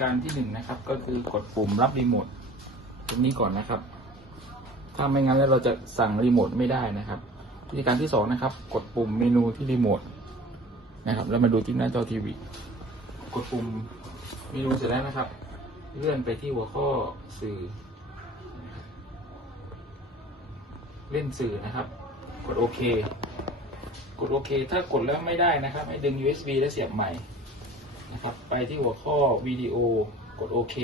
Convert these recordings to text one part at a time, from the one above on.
การที่หนึ่งนะครับ ก็คือกดปุ่มรับรีโมทตรงนี้ก่อนนะครับ ถ้าไม่งั้นแล้วเราจะสั่งรีโมทไม่ได้นะครับ วิธีการที่สองนะครับ กดปุ่มเมนูที่รีโมทนะครับ แล้วมาดูที่หน้าจอทีวีกดปุ่มเมนูเสร็จแล้วนะครับ เลื่อนไปที่หัวข้อสื่อ เล่นสื่อนะครับ กดโอเค กดโอเค ถ้ากดแล้วไม่ได้นะครับ ให้ดึง USB แล้วเสียบใหม่ นะครับ ไปที่หัวข้อวิดีโอกดโอเค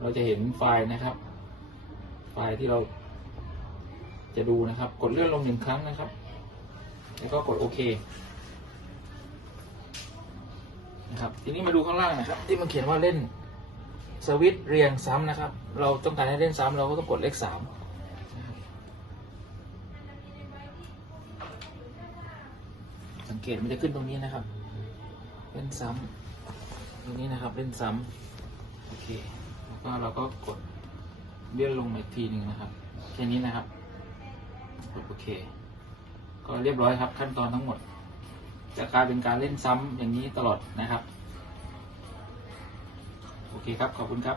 เราจะเห็นไฟล์นะครับ ไฟล์ที่เราจะดูนะครับ กดเลื่อนลงหนึ่งครั้งนะครับ แล้วก็กดโอเคนะครับทีนี้มาดูข้างล่างนะครับ ที่มันเขียนว่าเล่นสวิตช์เรียงซ้ำนะครับ เราต้องการให้เล่นซ้ำเราก็ต้องกดเลขสามสังเกตมันจะขึ้นตรงนี้นะครับ ซ้ำตรงนี้นะครับเล่นซ้ำโอเคแล้วก็เราก็กดเลื่อนลงอีกทีหนึ่งนะครับแค่นี้นะครับกดโอเค ก็เรียบร้อยครับขั้นตอนทั้งหมด จะกลายเป็นการเล่นซ้ำอย่างนี้ตลอดนะครับ โอเคครับ ขอบคุณครับ